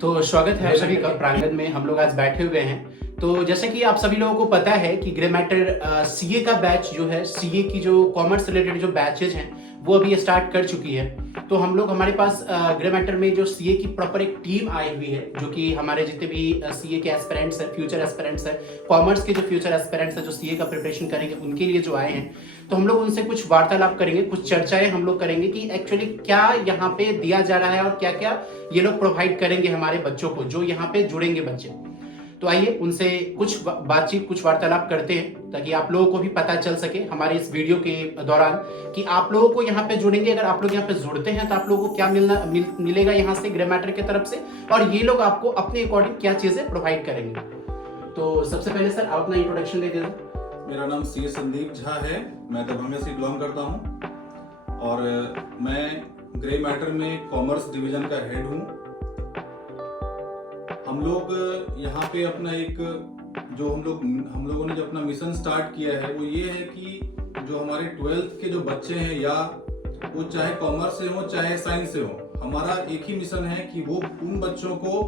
तो स्वागत है आप सभी का प्रांगण में। हम लोग आज बैठे हुए हैं। तो जैसे कि आप सभी लोगों को पता है कि ग्रे मैटर सीए का बैच जो है, सीए की जो कॉमर्स रिलेटेड जो बैचेज हैं वो अभी स्टार्ट कर चुकी है। तो हम लोग हमारे पास ग्रे मैटर में जो सीए की प्रॉपर एक टीम आई हुई है, जो कि हमारे जितने भी सीए के एस्पिरेंट्स हैं, फ्यूचर एस्पिरेंट्स हैं, कॉमर्स के जो फ्यूचर एस्पिरेंट्स हैं जो सीए का प्रिपरेशन करेंगे उनके लिए जो आए हैं। तो हम लोग उनसे कुछ वार्तालाप करेंगे, कुछ चर्चाएं हम लोग करेंगे कि एक्चुअली क्या यहाँ पे दिया जा रहा है और क्या क्या ये लोग प्रोवाइड करेंगे हमारे बच्चों को जो यहाँ पे जुड़ेंगे बच्चे। तो आइए उनसे कुछ बातचीत, कुछ वार्तालाप करते हैं ताकि आप लोगों को भी पता चल सके हमारे इस वीडियो के दौरान कि आप लोगों को यहाँ पे जुड़ेंगे, अगर आप लोग यहाँ पे जुड़ते हैं तो आप लोगों को क्या मिलेगा यहाँ से ग्रे मैटर की तरफ से, और ये लोग आपको अपने अकॉर्डिंग क्या चीजें प्रोवाइड करेंगे। तो सबसे पहले सर आप अपना इंट्रोडक्शन दे दीजिए। मेरा नाम सी संदीप झा है, मैं दरभंगा से बिलोंग करता हूँ और मैं ग्रे मैटर में कॉमर्स डिवीजन का हेड हूँ। हम लोग यहाँ पे अपना एक जो हम लोगों ने जो अपना मिशन स्टार्ट किया है वो ये है कि जो हमारे 12th के जो बच्चे हैं, या वो चाहे कॉमर्स से हो चाहे साइंस से हो, हमारा एक ही मिशन है कि वो उन बच्चों को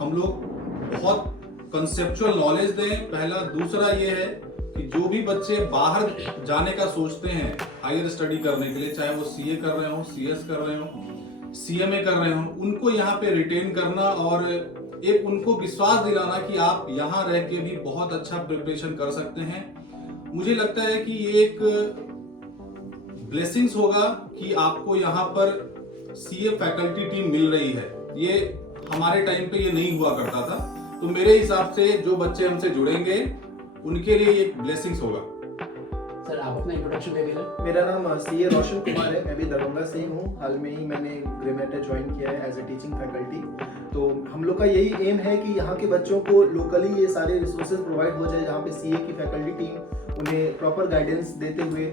हम लोग बहुत कंसेप्चुअल नॉलेज दें। पहला। दूसरा ये है कि जो भी बच्चे बाहर जाने का सोचते हैं हायर स्टडी करने के लिए, चाहे वो सीए कर रहे हो, सीएस कर रहे हो, सीएमए कर रहे हो, उनको यहाँ पे रिटेन करना और एक उनको विश्वास दिलाना कि आप यहाँ रह के भी बहुत अच्छा प्रिपरेशन कर सकते हैं। मुझे लगता है कि ये एक ब्लेसिंग्स होगा कि आपको यहाँ पर सीए फैकल्टी टीम मिल रही है। ये हमारे टाइम पे ये नहीं हुआ करता था। तो मेरे हिसाब से जो बच्चे हमसे जुड़ेंगे उनके लिए एक ब्लेसिंग्स होगा। सर आप अपना इंट्रोडक्शन दे दीजिए। मेरा नाम सीए रोशन कुमार है, मैं भी दरभंगा से ही हूँ। हाल में ही मैंने ग्रे मैटर ज्वाइन किया है एज ए टीचिंग फैकल्टी। तो हम लोग का यही एम है कि यहाँ के बच्चों को लोकली ये सारे रिसोर्सेज प्रोवाइड हो जाए, जहाँ पे सीए की फैकल्टी टीम उन्हें प्रॉपर गाइडेंस देते हुए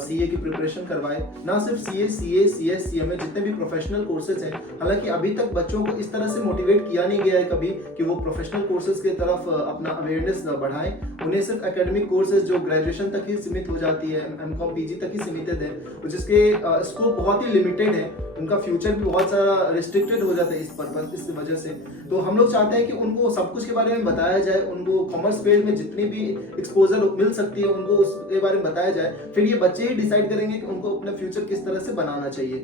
सीए की प्रिपरेशन करवाए। ना सिर्फ सीए, सीएस, सीएमए जितने भी प्रोफेशनल कोर्सेज हैं, हालांकि अभी तक बच्चों को इस तरह से मोटिवेट किया नहीं गया है कभी कि वो प्रोफेशनल कोर्सेज की तरफ अपना अवेयरनेस बढ़ाएं। उन्हें सिर्फ एकेडमिक कोर्सेज जो ग्रेजुएशन तक ही सीमित हो जाती है, एमकॉम पीजी तक ही सीमित है, जिसके स्कोप बहुत ही लिमिटेड है, उनका फ्यूचर भी बहुत सारा रिस्ट्रिक्टेड हो जाता है इस वजह से। तो हम लोग चाहते हैं कि उनको सब कुछ के बारे में बताया जाए, उनको कॉमर्स फील्ड में जितनी भी एक्सपोजर मिल सकती है उनको उसके बारे में बताया जाए। फिर ये बच्चे ही डिसाइड करेंगे कि उनको अपना फ्यूचर किस तरह से बनाना चाहिए।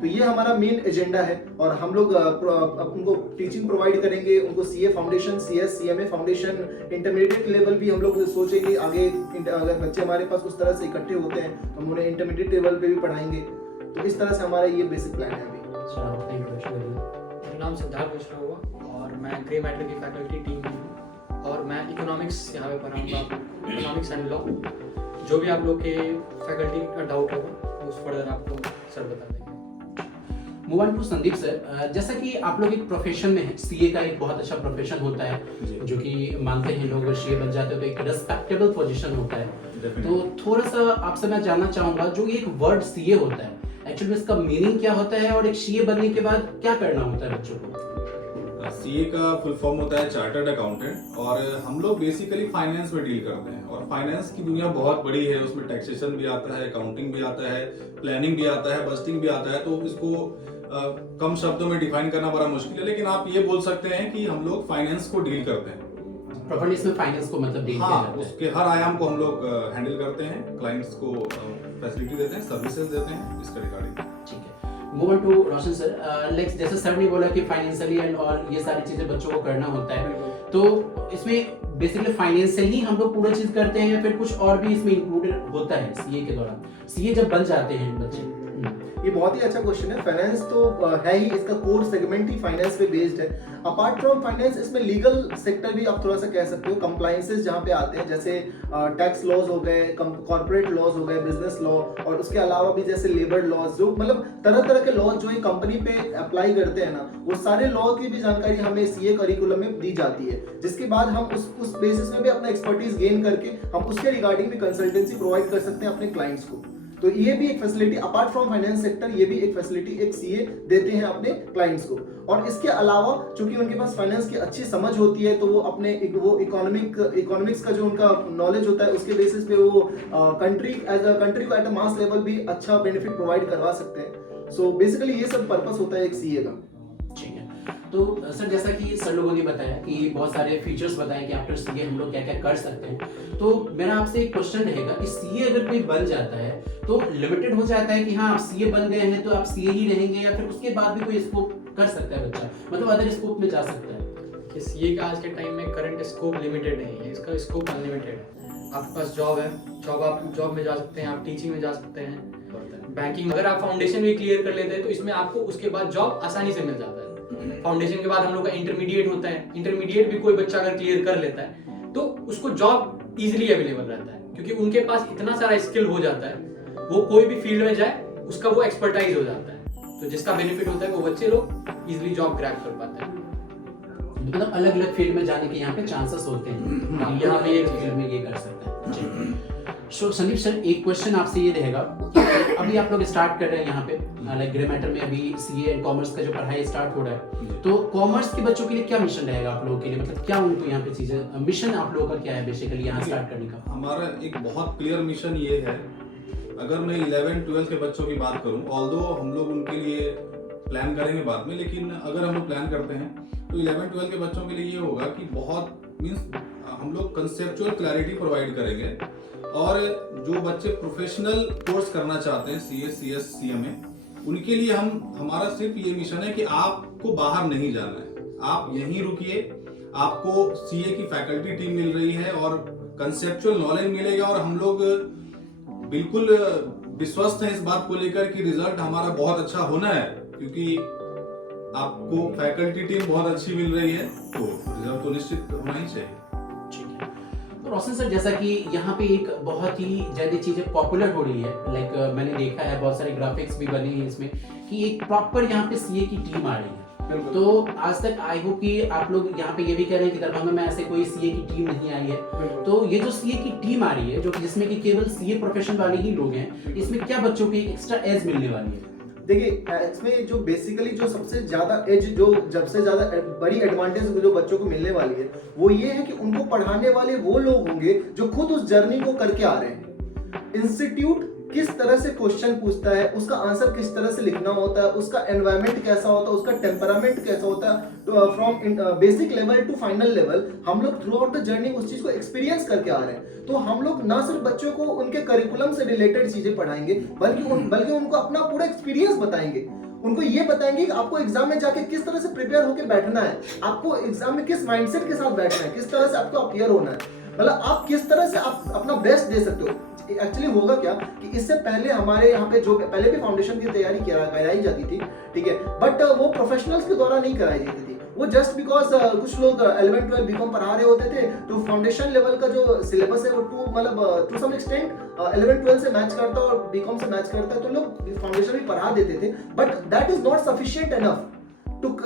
तो ये हमारा मेन एजेंडा है और हम लोग उनको टीचिंग प्रोवाइड करेंगे, उनको CA foundation, CS, CMA foundation, intermediate level भी हम लोग सोचेंगे आगे। अगर बच्चे हमारे पास उस तरह से इकट्ठे होते हैं तो हम उन्हें इंटरमीडिएट लेवल पे भी पढ़ाएंगे। तो इस तरह से हमारा ये बेसिक प्लान है अभी। मेरा नाम सिद्धार्थ मिश्रा हुआ और मैं ग्रे मैटर की फैकल्टी टीम में हूँ और मैं इकोनॉमिक्स यहाँ पे पढ़ाऊँगा, इकोनॉमिक्स एंड लॉ। जो भी आप लोग के फैकल्टी का डाउट होगा उस फर्दर आपको सर बता देंगे। Move on to Sandeep sir, जैसा कि आप लोग एक प्रोफेशन में हैं, सीए का एक बहुत अच्छा प्रोफेशन होता है जो कि मानते हैं लोग, सीए बन जाते हो तो एक रेस्पेक्टेबल पोजीशन होता है। तो थोड़ा सा आपसे मैं जानना चाहूंगा, जो ये एक वर्ड सीए होता है एक्चुअली इसका मीनिंग क्या होता है और एक सीए बनने के बाद क्या करना होता है बच्चों को? सीए का फुल फॉर्म होता है चार्टर्ड अकाउंटेंट और हम लोग बेसिकली फाइनेंस में डील करते हैं। और फाइनेंस की दुनिया बहुत बड़ी है, उसमें टैक्सेशन भी आता है, अकाउंटिंग भी आता है, प्लानिंग भी आता है, बजटिंग भी आता है। तो इसको कम शब्दों में डिफाइन करना बड़ा मुश्किल है, लेकिन आप ये बोल सकते हैं कि हम लोग फाइनेंस को डील करते हैं। प्रॉपर्ली इसमें फाइनेंस को मतलब डील किया जाता है। उसके हर आयाम को हम लोग हैंडल करते हैं, क्लाइंट्स को फैसिलिटी देते हैं, सर्विसेज देते हैं इसके रिगार्डिंग। ठीक है, move on to Roshan sir. Like जैसे सर ने बोला कि फाइनेंशियली एंड और ये सारी चीजें बच्चों को करना होता है, तो इसमें बेसिकली फाइनेंशियली ही हम लोग पूरा चीज करते हैं या फिर कुछ और भी इसमें इंक्लूडेड होता है सीए के दौरान, सीए जब बन जाते हैं बच्चे? ये बहुत ही अच्छा क्वेश्चन है। फाइनेंस तो है ही, इसका कोर सेगमेंट ही फाइनेंस पे बेस्ड है। अपार्ट फ्रॉम फाइनेंस इसमें लीगल सेक्टर भी आप थोड़ा सा कह सकते हो, कंप्लायंसेस जहाँ पे आते हैं, जैसे टैक्स लॉज हो गए, कॉर्पोरेट लॉज हो गए, बिजनेस लॉ, और उसके अलावा भी जैसे लेबर लॉज, जो मतलब तरह तरह के लॉज जो ये कंपनी पे अप्लाई करते हैं ना, वो सारे लॉ की भी जानकारी हमें सीए करिकुलम में दी जाती है, जिसके बाद हम उस बेसिस में भी अपना एक्सपर्टीज गेन करके हम उसके रिगार्डिंग भी कंसल्टेंसी प्रोवाइड कर सकते हैं अपने क्लाइंट्स को। तो ये भी एक facility, apart from finance sector, ये भी एक फैसिलिटी एक सीए देते हैं अपने क्लाइंट्स को। और इसके अलावा चूंकि उनके पास फाइनेंस की अच्छी समझ होती है, तो वो अपने वो इकोनॉमिक्स का जो उनका नॉलेज होता है उसके बेसिस पे वो कंट्री को एट अ मास लेवल भी अच्छा बेनिफिट प्रोवाइड करवा सकते हैं। सो बेसिकली ये सब पर्पस होता है एक सीए का। ठीक है, तो सर जैसा कि सर लोगों ने बताया कि बहुत सारे फीचर्स बताए कि आफ्टर सीए हम लोग क्या क्या कर सकते हैं, तो मेरा आपसे एक क्वेश्चन रहेगा कि सीए अगर कोई बन जाता है तो लिमिटेड हो जाता है कि हाँ आप सीए बन गए हैं तो आप सीए ही रहेंगे, या फिर उसके बाद भी कोई स्कोप कर सकता है बच्चा, मतलब अदर स्कोप में जा सकता है? कि सीए का आज के टाइम में करंट स्कोप लिमिटेड नहीं है, इसका स्कोप अनलिमिटेड है। आपके पास जॉब है, आप जॉब में जा सकते हैं, आप टीचिंग में जा सकते हैं, बैंकिंग, अगर आप फाउंडेशन भी क्लियर कर लेते हैं तो इसमें आपको उसके बाद जॉब आसानी से मिल जाता है। फाउंडेशन के बाद हम लोग का इंटरमीडिएट होता है, इंटरमीडिएट भी कोई बच्चा अगर क्लियर कर लेता है तो उसको जॉब इजीली अवेलेबल रहता है, क्योंकि उनके पास इतना सारा स्किल हो जाता है, वो कोई भी फील्ड में जाए उसका वो एक्सपर्टाइज हो जाता है, तो जिसका बेनिफिट होता है वो बच्चे लोग इजीली जॉब क्रैक कर पाते हैं। मतलब अलग अलग फील्ड में जाने के यहाँ पे चांसेस होते हैं, हाँ, यहाँ पे एक फील्ड में ये कर सकते हैं। सो संदीप सर एक क्वेश्चन आपसे ये रहेगा, अभी आप लोग स्टार्ट कर रहे हैं यहाँ पे लाइक ग्रे मैटर में, अभी सीए एंड कॉमर्स का जो पढ़ाई स्टार्ट हो रहा है, तो कॉमर्स के बच्चों के लिए क्या मिशन रहेगा आप लोगों के लिए, मतलब क्या उनको यहाँ पे चीजें, मिशन आप लोगों का क्या है बेसिकली यहाँ स्टार्ट करने का? हमारा एक बहुत क्लियर मिशन ये है, अगर मैं 11-12 के बच्चों की बात करूं, ऑल्दो हम लोग उनके लिए प्लान करेंगे बाद में, लेकिन अगर हम लोग प्लान करते हैं तो 11-12 के बच्चों के लिए ये होगा कि बहुत मीन्स हम लोग कंसेप्चुअल क्लैरिटी प्रोवाइड करेंगे, और जो बच्चे प्रोफेशनल कोर्स करना चाहते हैं सीए, सीएस, सीएमए, उनके लिए हमारा सिर्फ ये मिशन है कि आपको बाहर नहीं जाना है, आप यहीं रुकिए, आपको सीए की फैकल्टी टीम मिल रही है और कंसेप्चुअल नॉलेज मिलेगा, और हम लोग बिल्कुल विश्वस्त हैं इस बात को लेकर कि रिजल्ट हमारा बहुत अच्छा होना है, क्योंकि आपको फैकल्टी टीम बहुत अच्छी मिल रही है, तो रिजल्ट तो निश्चित होना ही चाहिए। ठीक है, तो रोशन सर जैसा कि यहाँ पे एक बहुत ही ज्यादा चीजें पॉपुलर हो रही है, लाइक मैंने देखा है बहुत सारे ग्राफिक्स भी बने हैं इसमें कि एक प्रॉपर यहाँ पे सीए की टीम आ रही है, तो आज तक आई होप कि आप लोग यहाँ पे ये भी कह रहे हैं कि दरभंगा में ऐसे कोई सीए की टीम नहीं आई है, तो ये जो सीए की टीम आ रही है जो जिसमें कि केवल सीए प्रोफेशन वाले ही लोग हैं, इसमें क्या बच्चों को एक एक्स्ट्रा एज मिलने वाली है? देखिए इसमें जो बेसिकली जो सबसे ज्यादा एज, जो सबसे ज्यादा बड़ी एडवांटेज जो बच्चों को मिलने वाली है वो ये है कि उनको पढ़ाने वाले वो लोग होंगे जो खुद उस जर्नी को करके आ रहे हैं। इंस्टीट्यूट किस तरह से क्वेश्चन पूछता है, उसका आंसर किस तरह से लिखना होता है, उसका एनवायरनमेंट कैसा होता है, उसका टेम्परामेंट कैसा होता है, from basic level to final level हम लोग थ्रू आउट द जर्नी उस चीज को एक्सपीरियंस करके आ रहे हैं। तो हम लोग ना सिर्फ बच्चों को उनके करिकुलम से रिलेटेड चीजें पढ़ाएंगे, बल्कि उनको अपना पूरा एक्सपीरियंस बताएंगे, उनको ये बताएंगे कि आपको एग्जाम में जाके किस तरह से प्रिपेयर होकर बैठना है, आपको एग्जाम में किस माइंडसेट के साथ बैठना है, किस तरह से आपको अपीयर होना है, मतलब आप किस तरह से आप अपना बेस्ट दे सकते हो। एक्चुअली होगा क्या कि इससे पहले हमारे यहाँ पे जो पहले भी फाउंडेशन की तैयारी कराई जाती थी, ठीक है, बट वो प्रोफेशनल्स के द्वारा नहीं कराई जाती थी, वो जस्ट बिकॉज कुछ लोग 11-12 बीकॉम पढ़ा रहे होते थे, तो फाउंडेशन लेवल का जो सिलेबस है वो टू सम एक्सटेंट 11-12 से मैच करता है और बीकॉम से मैच करता है, तो लोग फाउंडेशन भी पढ़ा देते थे, but that is not sufficient enough to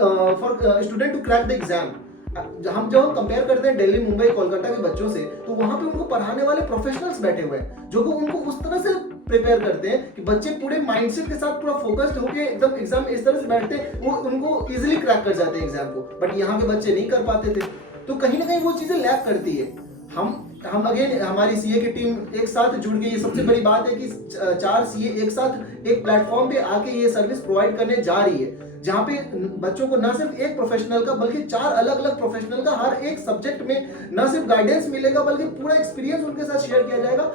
for student to crack the exam. जब हम कंपेयर करते हैं दिल्ली, मुंबई, कोलकाता के बच्चों से, तो वहां पे उनको पढ़ाने वाले प्रोफेशनल्स बैठे हुए हैं जो कि उनको उस तरह से प्रिपेयर करते हैं कि बच्चे पूरे माइंडसेट के साथ पूरा फोकस्ड होकर एकदम एग्जाम इस तरह से बैठते हैं, वो उनको इजीली क्रैक कर जाते हैं एग्जाम को, बट यहाँ के बच्चे नहीं कर पाते थे, तो कहीं ना कहीं वो चीजें लैक करती है। हम अगेन हमारी सीए की टीम एक साथ जुड़ गई, ये सबसे बड़ी बात है कि 4 सीए एक साथ एक प्लेटफॉर्म पे आके ये सर्विस प्रोवाइड करने जा रही है, जहाँ पे बच्चों को ना सिर्फ एक प्रोफेशनल का बल्कि 4 अलग अलग प्रोफेशनल का हर एक सब्जेक्ट में ना सिर्फ गाइडेंस मिलेगा बल्कि पूरा एक्सपीरियंस उनके साथ शेयर किया जाएगा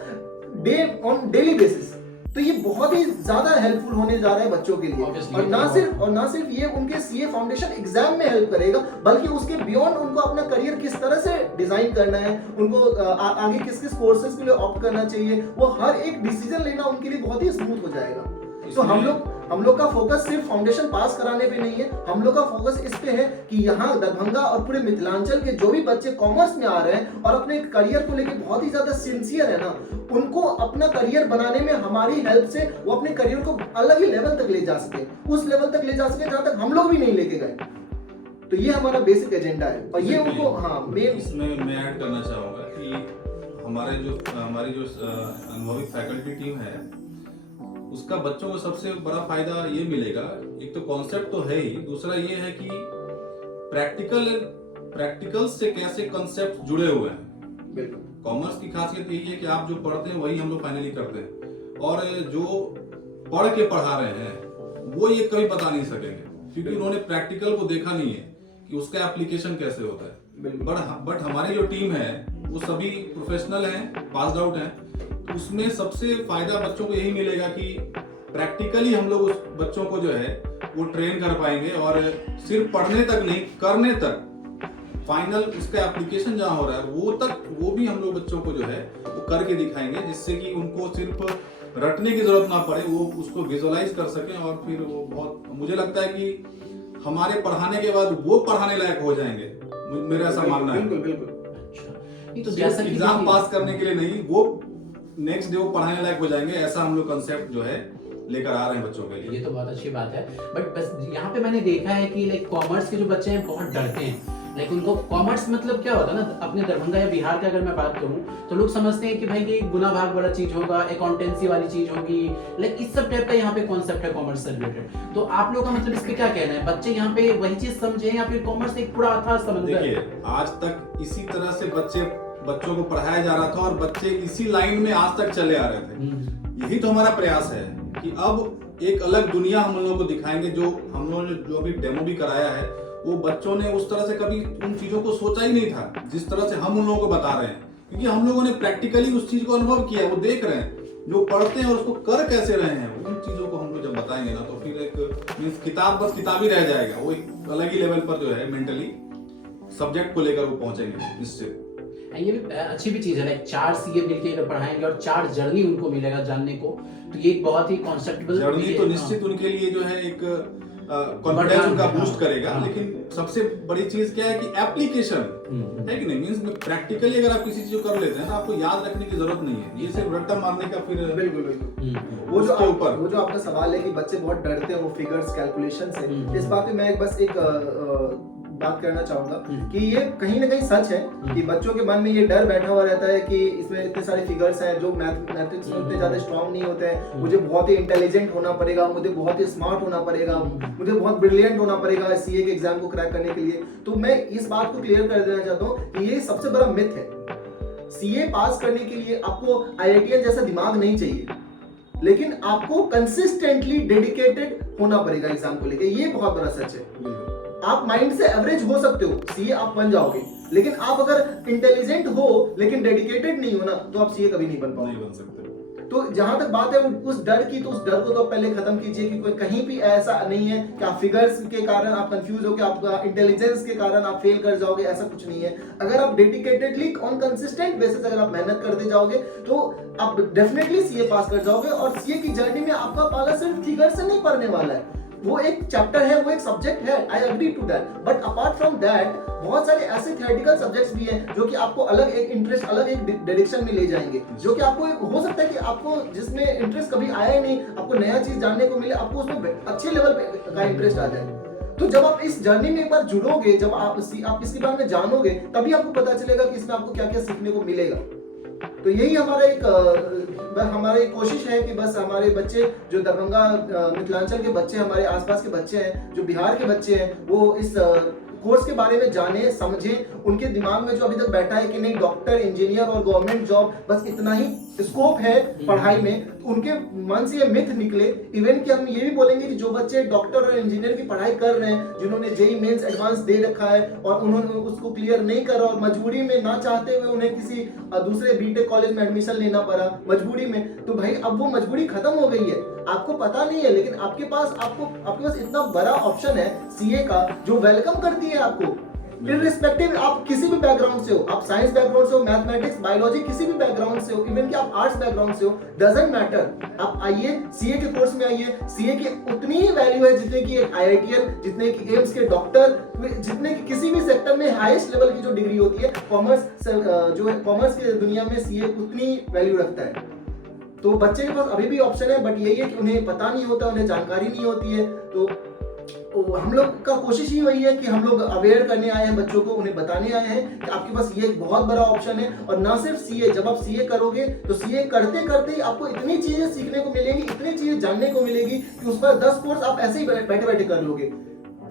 ऑन डेली बेसिस। तो ये बहुत ही ज्यादा हेल्पफुल होने जा रहा है बच्चों के लिए, और ना सिर्फ ये उनके सीए फाउंडेशन एग्जाम में हेल्प करेगा, बल्कि उसके बियॉन्ड उनको अपना करियर किस तरह से डिजाइन करना है, उनको आगे किस किस कोर्सेज के लिए ऑप्ट करना चाहिए, वो हर एक डिसीजन लेना उनके लिए बहुत ही स्मूथ हो जाएगा। तो हम लोग का फोकस सिर्फ फाउंडेशन पास कराने पे नहीं है, हम लोग का फोकस इस पे है कि यहाँ दरभंगा और पूरे मिथिलांचल के जो भी बच्चे कॉमर्स में आ रहे हैं और अपने करियर को लेके बहुत ही ज्यादा सिंसियर है ना, उनको अपना करियर बनाने में हमारी हेल्प से वो अपने करियर को अलग ही लेवल तक ले जा सके, उस लेवल तक ले जा सके जहां तक हम लोग भी नहीं लेके गए। तो ये हमारा बेसिक एजेंडा है, और ये उनको इसमें मैं ऐड करना चाहूंगा कि हमारी जो अनुभवी फैकल्टी टीम है उसका बच्चों को सबसे बड़ा फायदा ये मिलेगा, एक तो कॉन्सेप्ट तो है ही, दूसरा ये है कि प्रैक्टिकल से कैसे कॉन्सेप्ट जुड़े हुए हैं। बिल्कुल कॉमर्स की खासियत यही है कि आप जो पढ़ते हैं वही हम लोग फाइनली करते हैं, और जो पढ़ के पढ़ा रहे हैं वो ये कभी बता नहीं सकेंगे, क्योंकि उन्होंने प्रैक्टिकल को देखा नहीं है। कि उसका एप्लीकेशन कैसे होता है। बिल्कुल। बट हमारी जो टीम है वो सभी प्रोफेशनल हैं, पास आउट हैं, तो उसमें सबसे फायदा बच्चों को यही मिलेगा कि प्रैक्टिकली हम लोग उस बच्चों को जो है वो ट्रेन कर पाएंगे, और सिर्फ पढ़ने तक नहीं, करने तक, फाइनल उसका एप्लीकेशन जहाँ हो रहा है वो भी हम लोग बच्चों को जो है वो करके दिखाएंगे, जिससे कि उनको सिर्फ रटने की जरूरत ना पड़े, वो उसको विजुअलाइज कर सकें, और फिर वो बहुत, मुझे लगता है कि हमारे पढ़ाने के बाद वो पढ़ाने लायक हो जाएंगे, मेरा ऐसा मानना है। बिल्कुल बिल्कुल। अच्छा, नहीं तो जैसा कि एग्जाम पास करने के लिए नहीं, वो नेक्स्ट डे वो पढ़ाने लायक हो जाएंगे, ऐसा हम लोग कंसेप्ट जो है लेकर आ रहे हैं बच्चों के लिए। ये तो बहुत अच्छी बात है, बट बस यहाँ पे मैंने देखा है कि लाइक कॉमर्स के जो बच्चे हैं बहुत डरते हैं। लाइक उनको कॉमर्स मतलब क्या होता है ना, अपने दरभंगा या बिहार का अगर मैं बात करूँ तो लोग समझते हैं कि भाई ये गुना भाग वाला चीज होगा, अकाउंटेंसी वाली चीज होगी, लाइक इस सब टाइप का यहाँ पे कॉन्सेप्ट है कॉमर्स से रिलेटेड। तो आप लोग का मतलब इस पे क्या कहना है, बच्चे यहाँ पे वही चीज समझे या फिर कॉमर्स एक पूरा अथाह समंदर है? देखिए, आज तक इसी तरह से बच्चों को पढ़ाया जा रहा था, और बच्चे इसी लाइन में आज तक चले आ रहे थे। यही तो हमारा प्रयास है कि अब एक अलग दुनिया हम लोगों को दिखाएंगे। जो हम लोगों ने जो अभी डेमो भी कराया है, वो बच्चों ने उस तरह से कभी उन चीजों को सोचा ही नहीं था जिस तरह से हम उन लोगों को बता रहे हैं, क्योंकि हम लोगों ने प्रैक्टिकली उस चीज को अनुभव किया है, वो देख रहे हैं, जो पढ़ते हैं और उसको कर कैसे रहे हैं, उन चीजों को हम लोग जब बताएंगे ना, तो फिर एक मीन्स किताब बस किताब ही रह जाएगा, वो एक अलग ही लेवल पर जो है मेंटली सब्जेक्ट को लेकर वो पहुंचेंगे निश्चित। ये भी अच्छी भी चीज है, लाइक 4 सीए मिलके अगर पढ़ाएंगे और 4 जर्नी उनको मिलेगा जानने को, तो ये एक बहुत ही कॉन्सेप्टेबल जर्नी तो निश्चित उनके लिए जो है एक कॉन्फिडेंस उनका बूस्ट करेगा। लेकिन सबसे बड़ी चीज क्या है कि एप्लीकेशन है कि नहीं, मींस प्रैक्टिकली अगर आप किसी चीज को कर लेते हैं तो आपको याद रखने की जरूरत नहीं है, ये सिर्फ रट्टा मारने का फिर बिल्कुल बिल्कुल। वो जो आपका सवाल है कि बच्चे बहुत डरते हैं वो फिगर्स कैलकुलेशन से, इस बात पे मैं बस एक बात करना चाहूंगा कि ये कहीं ना कहीं सच है कि बच्चों के मन में ये डर बैठा हुआ रहता है कि इसमें इतने सारे फिगर्स हैं जो मैथमेटिक्स में उतने ज्यादा स्ट्रांग नहीं होते हैं, मुझे बहुत ही इंटेलिजेंट होना पड़ेगा, मुझे बहुत ही स्मार्ट होना पड़ेगा, मुझे बहुत ब्रिलियंट होना पड़ेगा सीए के एग्जाम को क्रैक करने के लिए। तो मैं इस बात को क्लियर कर देना चाहता हूँ कि ये सबसे बड़ा मिथ है। सीए पास करने के लिए आपको आईआईटीएन जैसा दिमाग नहीं चाहिए, लेकिन आपको कंसिस्टेंटली डेडिकेटेड होना पड़ेगा एग्जाम को लेके, ये बहुत बड़ा सच है। आप माइंड से एवरेज हो सकते हो, सीए आप बन जाओगे, लेकिन आप अगर इंटेलिजेंट हो लेकिन डेडिकेटेड नहीं हो ना, तो आप सीए कभी नहीं बन पाओगे, नहीं बन सकते। तो जहां तक बात है उस डर की, तो उस डर को तो पहले खत्म कीजिए कि कोई कहीं भी ऐसा नहीं है कि आप फिगर्स के कारण आप कंफ्यूज हो, कि आपका इंटेलिजेंस के कारण आप फेल कर जाओगे, ऐसा कुछ नहीं है। अगर आप डेडिकेटेडली ऑन कंसिस्टेंट बेसिस अगर आप मेहनत करते जाओगे तो आप डेफिनेटली सीए पास कर जाओगे। और सीए की जर्नी में आपका पाला सिर्फ फिगर से नहीं पढ़ने वाला है, वो एक चैप्टर है, वो एक सब्जेक्ट है, I agree to that, but apart from that बहुत सारे ऐसे थ्योरेटिकल सब्जेक्ट्स भी हैं जो कि आपको अलग एक इंटरेस्ट, अलग एक डायरेक्शन में ले जाएंगे, जो कि आपको हो सकता है कि आपको जिसमें इंटरेस्ट कभी आया ही नहीं, आपको नया चीज जानने को मिले, आपको उसमें अच्छे लेवल पे का इंटरेस्ट आ जाए। तो जब आप इस जर्नी में एक बार जुड़ोगे, जब आप इसके बारे में जानोगे, तभी आपको पता चलेगा कि इसमें आपको क्या क्या सीखने को मिलेगा। तो यही हमारा एक कोशिश है कि बस हमारे बच्चे जो दरभंगा मिथिलांचल के बच्चे, हमारे आसपास के बच्चे हैं, जो बिहार के बच्चे हैं, वो इस कोर्स के बारे में जाने समझे। उनके दिमाग में जो अभी तक बैठा है कि नहीं डॉक्टर, इंजीनियर और गवर्नमेंट जॉब बस इतना ही स्कोप है पढ़ाई में, उनके मन से ये मिथ निकले। इवन कि हम ये भी बोलेंगे कि जो बच्चे डॉक्टर और इंजीनियर की पढ़ाई कर रहे हैं, जिन्होंने जेईई मेंस एडवांस दे रखा है और उन्होंने उसको क्लियर नहीं करा और मजबूरी में ना चाहते हुए उन्हें किसी दूसरे बीटेक कॉलेज में एडमिशन लेना पड़ा मजबूरी में, तो भाई अब वो मजबूरी खत्म हो गई है, आपको पता नहीं है, लेकिन आपके पास इतना बड़ा ऑप्शन है सीए का जो वेलकम करती है आपको, इररिस्पेक्टिव आप किसी भी बैकग्राउंड से हो, आप साइंस बैकग्राउंड से हो, मैथमेटिक्स, बायोलॉजी, किसी भी बैकग्राउंड से हो, इवन कि आप आर्ट्स बैकग्राउंड से हो, डजंट मैटर, आप आइए सीए के कोर्स में आइए। सीए की उतनी ही वैल्यू है जितने की एक आईआईटीएन, जितने की एम्स के डॉक्टर, जितने की किसी भी सेक्टर में हाईएस्ट लेवल की जो डिग्री होती है, कॉमर्स की दुनिया में सीए उतनी वैल्यू रखता है। तो बच्चे के पास अभी भी ऑप्शन है, बट यही है कि उन्हें पता नहीं होता, उन्हें जानकारी नहीं होती है। तो हम लोग का कोशिश ही वही है कि हम लोग अवेयर करने आए हैं बच्चों को, उन्हें बताने आए हैं कि आपके पास ये एक बहुत बड़ा ऑप्शन है। और ना सिर्फ सीए, जब आप सीए करोगे तो सीए करते करते ही आपको इतनी चीजें सीखने को मिलेंगी, इतनी चीजें जानने को मिलेगी कि उस पर 10 कोर्स आप ऐसे ही बैठे बैठे कर लोगे,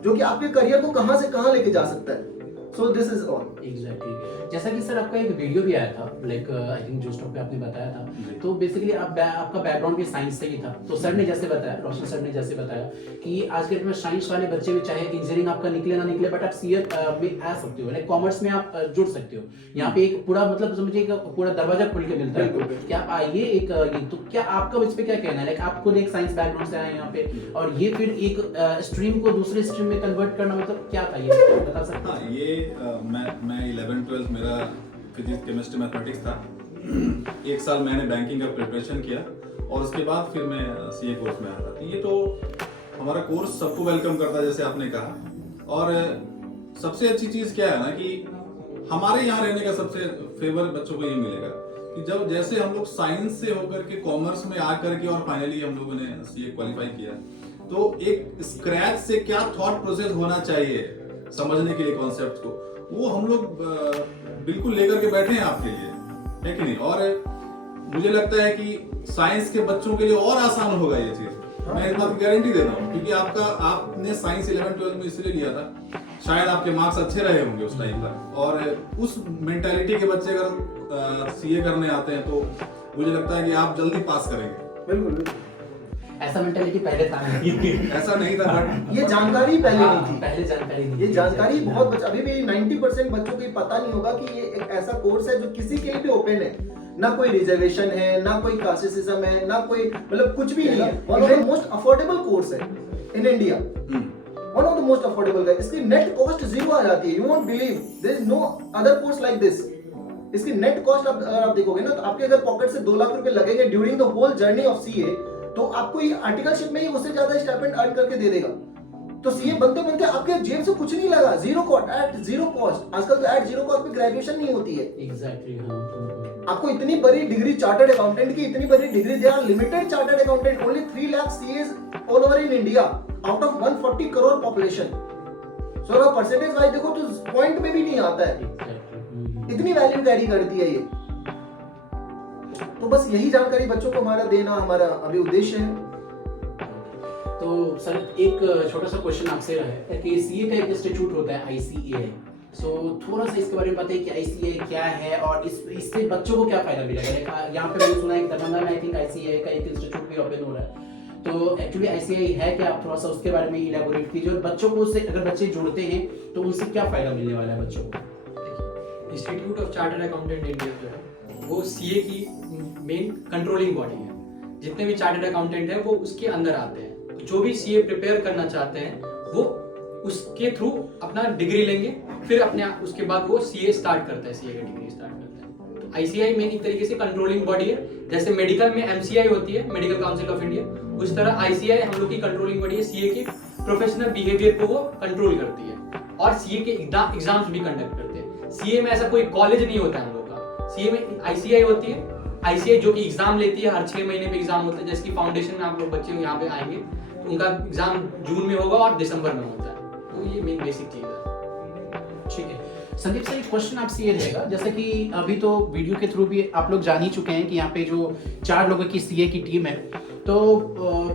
जो कि आपके करियर को कहां से कहां लेके जा सकता है। So this is all. Exactly जैसा कि सर आपका एक वीडियो भी आया था लाइक आई थिंक जो स्टॉप पे आपने बताया था तो बेसिकली आपका बैकग्राउंड भी साइंस से ही था तो सर ने जैसे बताया रोशन सर ने जैसे बताया कि आज के डेट में साइंस वाले बच्चे भी चाहे इंजीनियरिंग आपका निकले ना निकले बट आप सीए में आ सकते हो लाइक कॉमर्स में आप जुड़ सकते हो यहाँ पे एक पूरा मतलब समझिए एक पूरा दरवाजा खुल के मिलता है कि आप आइए एक ये तो क्या आपका इस पे क्या कहना है लाइक आप खुद एक साइंस बैकग्राउंड से आए यहाँ पे और ये फिर एक स्ट्रीम को दूसरे स्ट्रीम में कन्वर्ट करना मतलब क्या था ये बता सकते हैं? हाँ ये मैं 11-12 मेरा फिजिक्स केमिस्ट्री मैथमेटिक्स था। एक साल मैंने बैंकिंग का प्रिपरेशन किया और उसके बाद फिर मैं सीए कोर्स में आया था। ये तो हमारा कोर्स सबको वेलकम करता है जैसे आपने कहा और सबसे अच्छी चीज़ क्या है ना कि हमारे यहाँ रहने का सबसे फेवर बच्चों को ये मिलेगा कि जब जैसे हम लोग साइंस से होकर के कॉमर्स में आकर के और फाइनली हम लोगों ने सीए क्वालिफाई किया तो एक स्क्रैच से क्या थॉट प्रोसेस होना चाहिए समझने के लिए कॉन्सेप्ट को वो हम लोग बिल्कुल लेकर के बैठे हैं आपके लिए है कि नहीं। और मुझे लगता है कि साइंस के बच्चों के लिए और आसान होगा ये चीज मैं इस बात की गारंटी देता हूँ क्योंकि आपने साइंस 11-12 में इसलिए लिया था शायद आपके मार्क्स अच्छे रहे होंगे उस टाइम पर और उस मेंटालिटी के बच्चे अगर सीए करने आते हैं तो मुझे लगता है कि आप जल्दी पास करेंगे। बिल्कुल ऐसा मेंटालिटी पहले था नहीं ऐसा नहीं था बट ये जानकारी पहले नहीं थी। पहले जानकारी नहीं ये थी। जानकारी बहुत अभी भी 90% बच्चों को ये पता नहीं होगा कि ये एक ऐसा कोर्स है जो किसी के लिए भी ओपन है। ना कोई रिजर्वेशन है ना कोई कास्टिज्म है ना कोई मतलब कुछ भी नहीं है। One of the most affordable course है in India. One of the most affordable का इसकी नेट कॉस्ट 0 आ जाती है। You won't believe there is no other course like this. इसकी नेट कॉस्ट आप देखोगे ना तो आपके अगर पॉकेट से 2 लाख रुपए लगेंगे during the whole journey of CA तो आपको ये आर्टिकलशिप में ही उससे ज्यादा स्टाइपेंड अर्न करके दे देगा। तो सीए बनते बनते आपके जेब से कुछ नहीं लगा। Zero cost at zero cost. आजकल तो एट जीरो कॉस्ट पे ग्रेजुएशन नहीं होती है। एग्जैक्टली हाँ आपको इतनी बड़ी डिग्री चार्टर्ड अकाउंटेंट की इतनी बड़ी degree they are limited chartered accountant only 3 lakh CS all over in India out of 140 crore population. So अगर परसेंटेज वाइज देखो तो पॉइंट में भी नहीं आता है। इतनी वैल्यू कैरी करती है ये। तो बस यही जानकारी बच्चों को हमारा देना हमारा अभी उद्देश्य है। तो सर एक छोटा सा क्वेश्चन आपसे है कि सीए का एक इंस्टीट्यूट होता है आईसीएआई सो थोड़ा सा इसके बारे में बताइए कि आईसीएआई क्या है और इससे बच्चों को क्या फायदा मिलेगा। यहाँ पे मैंने सुना है कि दरभंगा में आई थिंक आईसीएआई का एक इंस्टीट्यूट भी ओपन हो रहा है तो एक्चुअली आईसीएआई है क्या आप थोड़ा सा उसके बारे में इलैबोरेट कीजिए और बच्चों को उससे अगर बच्चे जुड़ते हैं तो उनसे क्या फायदा मिलने वाला है बच्चों को। Institute of chartered accountant India जो है वो सीए की मेन कंट्रोलिंग बॉडी है। जितने भी चार्टर्ड अकाउंटेंट है वो उसके अंदर आते हैं। जो भी सीए प्रिपेयर करना चाहते हैं वो उसके थ्रू अपना डिग्री लेंगे फिर अपने उसके बाद वो सीए स्टार्ट करता है सीए की डिग्री स्टार्ट करता है। तो आईसीआई मेन एक तरीके से कंट्रोलिंग बॉडी है। जैसे मेडिकल में एमसीआई होती है मेडिकल काउंसिल ऑफ इंडिया उस तरह आईसीआई हम लोग की कंट्रोलिंग बॉडी है। सीए की प्रोफेशनल बिहेवियर को वो कंट्रोल करती है और सीए के एग्जाम्स भी कंडक्ट करते हैं। सीए में ऐसा कोई कॉलेज नहीं होता है हम लोग का। सीए में आईसीआई होती है। आईसीआई जो कि एग्जाम लेती है हर 6 महीने पे एग्जाम होता है। जैसे कि फाउंडेशन में आप लोग बच्चे यहाँ पे आएंगे तो उनका एग्जाम जून में होगा और दिसंबर में होता है। तो ये मेन बेसिक चीज है। ठीक है संदीप सर एक क्वेश्चन आपसे ये रहेगा जैसे कि अभी तो वीडियो के थ्रू भी आप लोग जान ही चुके हैं कि यहाँ पे जो 4 लोगों की सीए की टीम है तो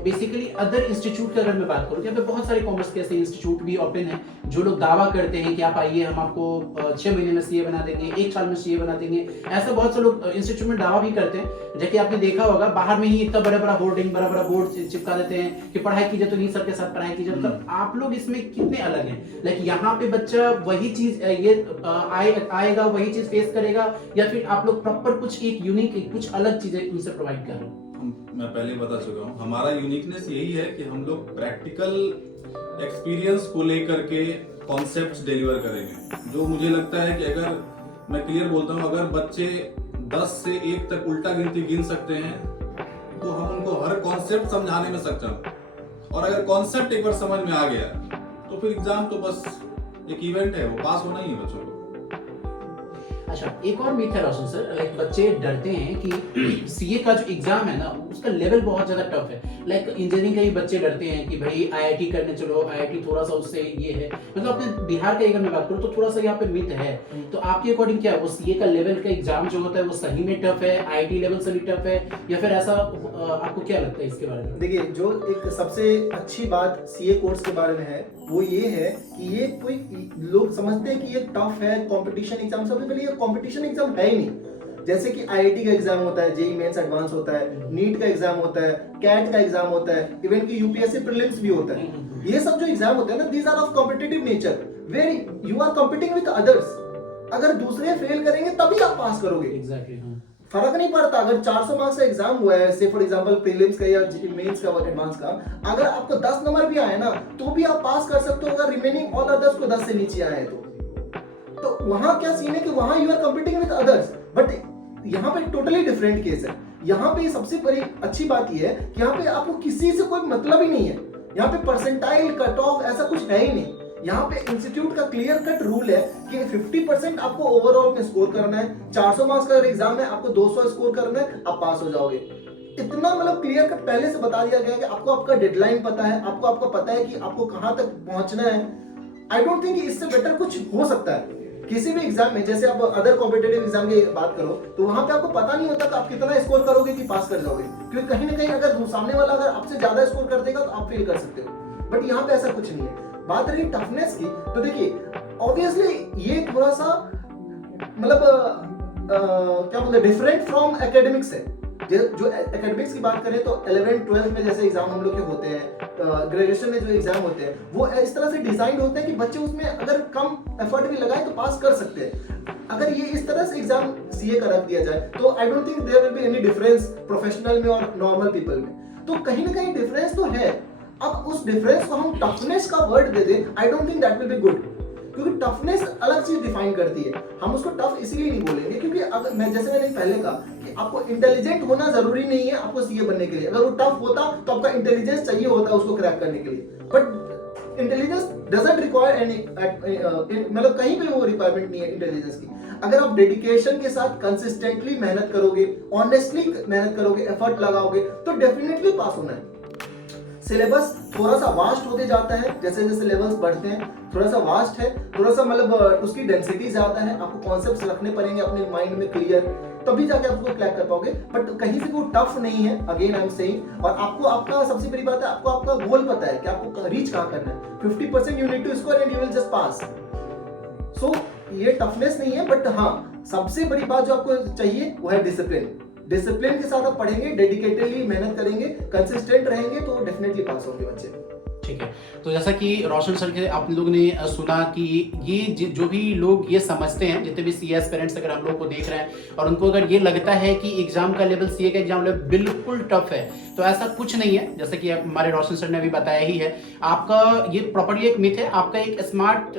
बेसिकली अदर इंस्टीट्यूट की अगर मैं बात करूँ यहाँ पे बहुत सारे कॉमर्स के ऐसे इंस्टीट्यूट भी ओपन हैं जो लोग दावा करते हैं कि आप आइए हम आपको 6 महीने में सीए बना देंगे 1 साल में सीए बना देंगे। ऐसा बहुत से लोग इंस्टीट्यूट में दावा भी करते हैं जैसे आपने देखा होगा बाहर में ही इतना बड़ा बड़ा होर्डिंग बड़ा बड़ा बोर्ड चिपका देते हैं कि पढ़ाई कीजिए तो नहीं सर के साथ पढ़ाई कीजिए। मतलब आप लोग इसमें कितने अलग हैं लाइक यहाँ पे बच्चा वही चीज ये आएगा वही चीज फेस करेगा या फिर आप लोग प्रॉपर कुछ एक यूनिक कुछ अलग चीजें उनसे प्रोवाइड कर रहे हैं। मैं पहले बता चुका हूँ हमारा यूनिकनेस यही है कि हम लोग प्रैक्टिकल एक्सपीरियंस को लेकर के कॉन्सेप्ट्स डिलीवर करेंगे। जो मुझे लगता है कि अगर मैं क्लियर बोलता हूँ अगर बच्चे 10 से 1 तक उल्टा गिनती गिन सकते हैं तो हम उनको हर कॉन्सेप्ट समझाने में सक्षम। और अगर कॉन्सेप्ट एक बार समझ में आ गया तो फिर एग्जाम तो बस एक इवेंट है वो पास होना ही है बच्चों को। अच्छा एक और मीथ है रोशन सर लाइक बच्चे डरते हैं कि सीए का जो एग्जाम है ना उसका लेवल बहुत ज्यादा टफ है। लाइक इंजीनियरिंग के ही बच्चे डरते हैं कि भाई आईआईटी करने चलो, आईआईटी थोड़ा सा उससे ये है, मतलब अपने बिहार का अगर मैं बात करूँ तो थोड़ा सा यहाँ पे मिथ है। तो आपके अकॉर्डिंग क्या है, वो सीए का लेवल का एग्जाम जो होता है वो सही में टफ है, आईआईटी लेवल से भी टफ है, या फिर ऐसा आपको क्या लगता है इसके बारे में? देखिए, जो एक सबसे अच्छी बात सीए कोर्स के बारे में है वो ये है कि ये कोई लोग समझते हैं कि ये टफ है कंपटीशन एग्जाम। सबसे पहले ये कंपटीशन एग्जाम है ही नहीं। जैसे कि आईआईटी का एग्जाम होता है, जेईई मेंस एडवांस होता है, नीट का एग्जाम होता है, कैट का एग्जाम होता है, इवन की यूपीएससी प्रीलिम्स भी होता है। ये सब जो एग्जाम होते हैं ना, these are of competitive nature where you are competing with others. अगर दूसरे फेल करेंगे तभी आप पास करोगे। एग्जैक्टली, हाँ। फर्क नहीं पड़ता अगर 400 मार्क्स का एग्जाम हुआ है, से फॉर एग्जांपल प्रीलिम्स का या मेंस का एडवांस का, अगर आपको 10 नंबर भी आए ना तो भी आप पास कर सकते हो, अगर रिमेनिंग ऑल अदर्स को 10 से नीचे आए हैं तो वहां क्या सीन है कि वहां you are competing with others. But यहाँ पे टोटली डिफरेंट केस है। यहाँ पे सबसे बड़ी अच्छी बात ये है कि यहाँ पे आपको किसी से कोई मतलब ही नहीं है। यहाँ पे परसेंटाइल कट ऑफ ऐसा कुछ है ही नहीं। यहाँ पे इंस्टीट्यूट का क्लियर कट रूल है कि 50% आपको ओवरऑल में स्कोर करना है। 400 मार्क्स का एग्जाम है, आपको 200 स्कोर करना है, आप पास हो जाओगे। इतना मतलब क्लियर कट पहले से बता दिया गया है कि आपको आपका डेडलाइन पता है, आपको आपका पता है कि आपको कहां तक पहुंचना है। आई डोंट थिंक इससे बेटर कुछ हो सकता है किसी भी एग्जाम में। जैसे आप अदर कॉम्पिटिटिव एग्जाम की बात करो तो वहां पे आपको पता नहीं होता कि आप कितना स्कोर करोगे कि पास कर जाओगे, क्योंकि कहीं ना कहीं अगर सामने वाला अगर आपसे ज्यादा स्कोर कर देगा तो आप फेल कर सकते हो। बट यहाँ पे ऐसा कुछ नहीं है। बात रही टफनेस की, तो देखिए ऑब्वियसली ये थोड़ा सा मतलब क्या बोलते हैं, डिफरेंट फ्रॉम एकेडमिक्स है। जो एकेडमिक्स की बात करें तो 11th 12th में जैसे एग्जाम हम लोग के होते हैं, ग्रेजुएशन में जो एग्जाम होते हैं वो इस तरह से डिजाइन होते हैं कि बच्चे उसमें अगर कम एफर्ट भी लगाए तो पास कर सकते हैं। अगर ये इस तरह से एग्जाम सीए का रख दिया जाए तो I don't think there will be any difference professional में और नॉर्मल पीपल में। तो कहीं ना कहीं डिफरेंस तो है। अब उस डिफरेंस को हम टफनेस का वर्ड दे दें, आई don't think that will be good, क्योंकि टफनेस अलग चीज डिफाइन करती है। हम उसको टफ इसीलिए नहीं बोलेंगे क्योंकि अगर जैसे मैंने पहले कहा कि आपको इंटेलिजेंट होना जरूरी नहीं है आपको सीए बनने के लिए। अगर वो टफ होता तो आपका इंटेलिजेंस चाहिए होता उसको क्रैक करने के लिए, but intelligence doesn't require any, मतलब कहीं पे वो रिक्वायरमेंट नहीं है इंटेलिजेंस की। अगर आप डेडिकेशन के साथ कंसिस्टेंटली मेहनत करोगे, ऑनेस्टली मेहनत करोगे, एफर्ट लगाओगे तो डेफिनेटली पास होना है। सिलेबस थोड़ा सा वास्ट होते जाता है जैसे जैसे लेवल्स बढ़ते हैं, थोड़ा सा वास्ट है, थोड़ा सा मतलब उसकी डेंसिटी ज्यादा है। आपको कॉन्सेप्ट्स रखने पड़ेंगे अपने माइंड में क्लियर, तभी जाके आप उसको क्रैक कर पाओगे। बट कहीं से वो टफ नहीं है, अगेन आई एम सेइंग। और आपको आपका सबसे बड़ी बात है, आपको आपका गोल पता है कि आपको रीच कहाँ करना है। 50% you need to score and you will just pass. So ये टफनेस नहीं है, बट हाँ सबसे बड़ी बात जो आपको चाहिए वो है डिसिप्लिन। डिसिप्लिन के साथ आप पढ़ेंगे, डेडिकेटेडली मेहनत करेंगे, कंसिस्टेंट रहेंगे तो डेफिनेटली पास होंगे बच्चे। ठीक है, तो जैसा कि रोशन सर के आप लोग ने सुना कि ये जो भी लोग ये समझते हैं, जितने भी सीए एस्पिरेंट्स अगर हम लोग को देख रहे हैं और उनको अगर ये लगता है कि एग्जाम का लेवल, सीए का एग्जाम लेवल बिल्कुल टफ है, तो ऐसा कुछ नहीं है। जैसा कि हमारे रोशन सर ने अभी बताया ही है, आपका ये प्रॉपर्ली एक मिथ है। आपका एक स्मार्ट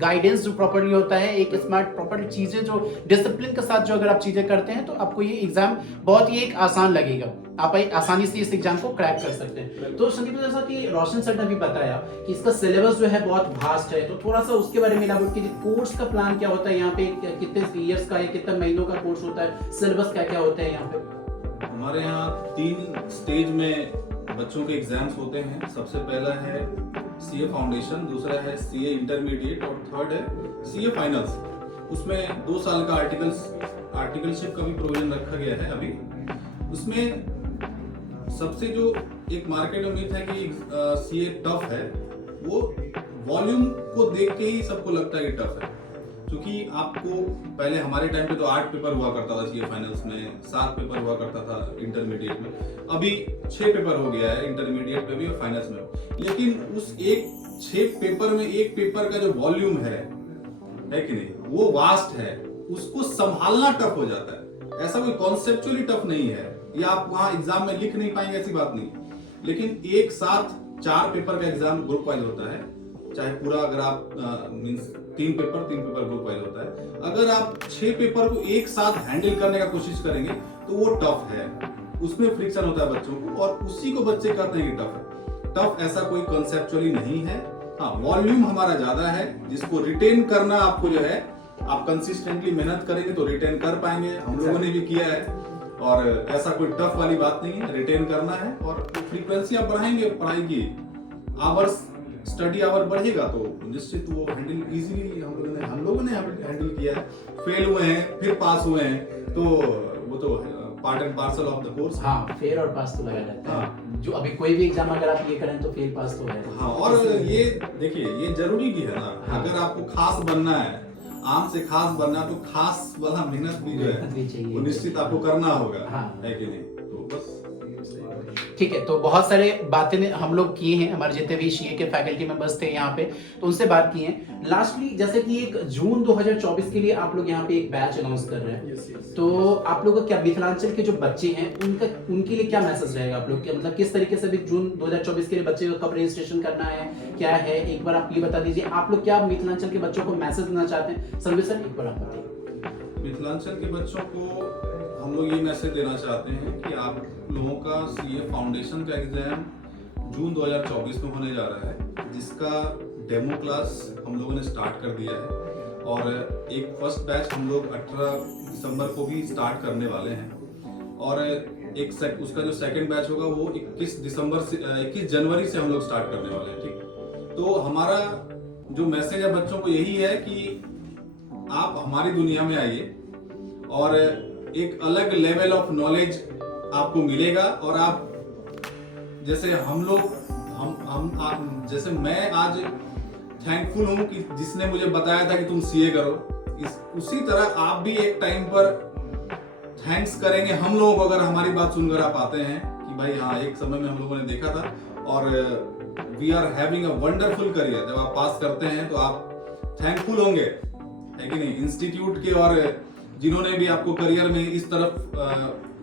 गाइडेंस जो प्रॉपर्ली होता है, एक स्मार्ट प्रॉपर्ली चीजें जो डिसिप्लिन के साथ जो अगर आप चीजें करते हैं तो आपको ये एग्जाम बहुत ही एक आसान लगेगा, आप आसानी से इस एग्जाम को क्रैक कर सकते हैं। तो संदीप, जैसा कि रोशन सर ने भी बताया कि इसका सिलेबस जो है बहुत वास्ट है, तो थोड़ा सा उसके बारे में इलाबोरेट कीजिए। कोर्स का प्लान क्या होता है यहाँ पे, कितने ईयर्स का या कितने महीनों का कोर्स होता है, सिलेबस क्या क्या होता है यहाँ पे? हमारे यहाँ 3 स्टेज में बच्चों के एग्जाम्स होते हैं। सबसे पहला है सीए फाउंडेशन, दूसरा है सीए इंटरमीडिएट और थर्ड है सीए फाइनल्स। उसमें 2 साल का आर्टिकलशिप का भी प्रोविजन रखा गया है। अभी उसमें सबसे जो एक मार्केट में मिथ है कि सीए टफ है, वो वॉल्यूम को देख के ही सबको लगता है कि टफ है। क्योंकि आपको पहले हमारे टाइम पे तो 8 पेपर हुआ करता था सीए फाइनल्स में, 7 पेपर हुआ करता था इंटरमीडिएट में, अभी 6 पेपर हो गया है इंटरमीडिएट में भी और फाइनल्स में। लेकिन उस 6 पेपर में एक पेपर का जो वॉल्यूम है कि नहीं, वो वास्ट है, उसको संभालना टफ हो जाता है। ऐसा कोई कॉन्सेप्चुअली टफ नहीं है, या आप वहां एग्जाम में लिख नहीं पाएंगे ऐसी बात नहीं। लेकिन एक साथ 4 पेपर का एग्जाम ग्रुप वाइज होता है, चाहे पूरा अगर आप मींस 3 पेपर ग्रुप वाइज होता है। अगर आप 6 पेपर को एक साथ हैंडल करने का कोशिश करेंगे तो वो टफ है, उसमें फ्रिक्शन होता है बच्चों को, और उसी को बच्चे कहते हैं कि टफ है। टफ ऐसा कोई कॉन्सेप्चुअली नहीं है। हाँ, वॉल्यूम हमारा ज्यादा है, जिसको रिटेन करना आपको जो है, आप कंसिस्टेंटली मेहनत करेंगे तो रिटेन कर पाएंगे। हम लोगों ने भी किया है और ऐसा कोई टफ वाली बात नहीं है, रिटेन करना है और फ्रीक्वेंसी आप बढ़ाएंगे पढ़ाई की, आवर्स स्टडी आवर बढ़ेगा तो निश्चित वो हैंडल इजीली हम लोगों ने हैंडल किया है। फेल हुए हैं फिर पास हुए हैं तो वो तो part and parcel of the course. हाँ, फेल और पास तो लगा रहता है। हाँ। जो अभी कोई भी एग्जाम अगर आप ये करें तो फेल पास तो है। हाँ, और ये देखिए ये जरूरी भी है ना। हाँ। अगर आपको खास बनना है, आम से खास बनना है, तो खास वाला मेहनत भी जो मेहनत भी है चाहिए। वो निश्चित आपको करना होगा। हाँ। है कि नहीं? तो बस ठीक है, तो बहुत सारे बातें हम लोग किए हैं, हमारे जितने भी सीए के फैकल्टी मेंबर्स थे यहाँ पे तो उनसे बात की है। लास्टली जैसे कि एक जून 2024 के लिए आप लोग यहाँ पे एक बैच अनाउंस कर रहे हैं, तो आप लोग को क्या मिथिलांचल के जो बच्चे हैं उनके लिए क्या मैसेज रहेगा आप लोग के, मतलब किस तरीके से भी जून 2024 के लिए बच्चे को कब रजिस्ट्रेशन करना है, क्या है, एक बार आप ये बता दीजिए। आप लोग क्या मिथिलांचल के बच्चों को मैसेज देना चाहते हैं? संजय सर एक बार आप बताइए। मिथिलांचल के बच्चों को हम लोग ये मैसेज देना चाहते हैं कि आप लोगों का सीए फाउंडेशन का एग्जाम जून 2024 में होने जा रहा है, जिसका डेमो क्लास हम लोगों ने स्टार्ट कर दिया है और एक फर्स्ट बैच हम लोग 18 दिसंबर को भी स्टार्ट करने वाले हैं और उसका जो सेकंड बैच होगा वो 21 जनवरी से हम लोग स्टार्ट करने वाले हैं। ठीक, तो हमारा जो मैसेज है बच्चों को यही है कि आप हमारी दुनिया में आइए और एक अलग लेवल ऑफ नॉलेज आपको मिलेगा और आप जैसे हम लोग जैसे मैं आज थैंकफुल हूं कि जिसने मुझे बताया था कि तुम सीए करो, उसी तरह आप भी एक टाइम पर थैंक्स करेंगे हम लोगों को अगर हमारी बात सुनकर आप आते हैं कि भाई हाँ एक समय में हम लोगों ने देखा था और we are having a wonderful career. जब आप पास करते हैं तो आप थैंकफुल होंगे, है कि नहीं, इंस्टीट्यूट के और जिन्होंने भी आपको करियर में इस तरफ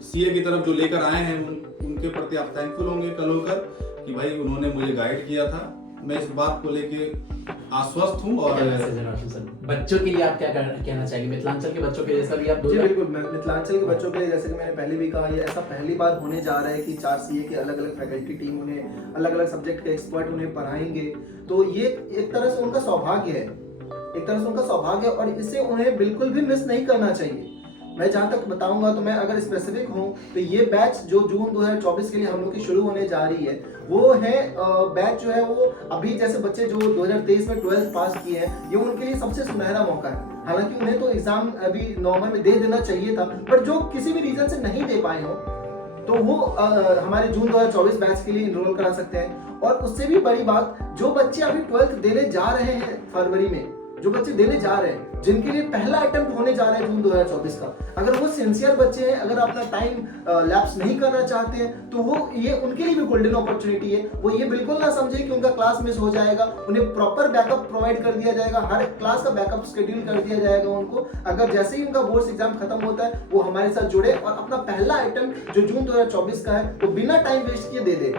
सीए की तरफ जो लेकर आए हैं उनके प्रति आप थैंकफुल होंगे कल होकर कि भाई उन्होंने मुझे गाइड किया था। मैं इस बात को लेके आश्वस्त हूँ। और बच्चों के लिए आप क्या कहना चाहेंगे, मिथिलांचल के बच्चों के जैसा भी आप जी बिल्कुल, मिथिलांचल के बच्चों के लिए जैसे कि मैंने पहले भी कहा, ये ऐसा पहली बार होने जा रहा है कि 4 सीए के अलग अलग फैकल्टी टीम उन्हें अलग अलग सब्जेक्ट के एक्सपर्ट उन्हें पढ़ाएंगे। तो ये एक तरह से उनका सौभाग्य है, एक तरह से उनका सौभाग्य है और इसे उन्हें बिल्कुल भी मिस नहीं करना चाहिए। मैं जहाँ तक बताऊंगा तो मैं अगर स्पेसिफिक हूँ तो ये बैच जो जून 2024 के लिए हम लोग की शुरू होने जा रही है वो है बैच जो है वो अभी जैसे बच्चे जो 2023 में 12th पास किए हैं, ये उनके लिए सबसे सुनहरा मौका है। हालांकि उन्हें तो एग्जाम अभी नवंबर में दे देना चाहिए था, पर जो किसी भी रीजन से नहीं दे पाए हो तो वो हमारे जून 2024 बैच के लिए इनरोल करा सकते हैं। और उससे भी बड़ी बात, जो बच्चे अभी 12th देने जा रहे हैं फरवरी में, जो बच्चे देने जा रहे हैं, जिनके लिए पहला अटेम्प्ट होने जा रहा है जून 2024 का, अगर वो सिंसियर बच्चे हैं, अगर अपना टाइम लैप्स नहीं करना चाहते हैं तो वो ये उनके लिए भी गोल्डन अपॉर्चुनिटी है। वो ये बिल्कुल ना समझे कि उनका क्लास मिस हो जाएगा, उन्हें प्रॉपर बैकअप प्रोवाइड कर दिया जाएगा, हर क्लास का बैकअप शेड्यूल कर दिया जाएगा उनको। अगर जैसे ही उनका बोर्ड्स एग्जाम खत्म होता है वो हमारे साथ जुड़े और अपना पहला अटेम्प्ट जो जून 2024 का है वो बिना टाइम वेस्ट किए दे दे,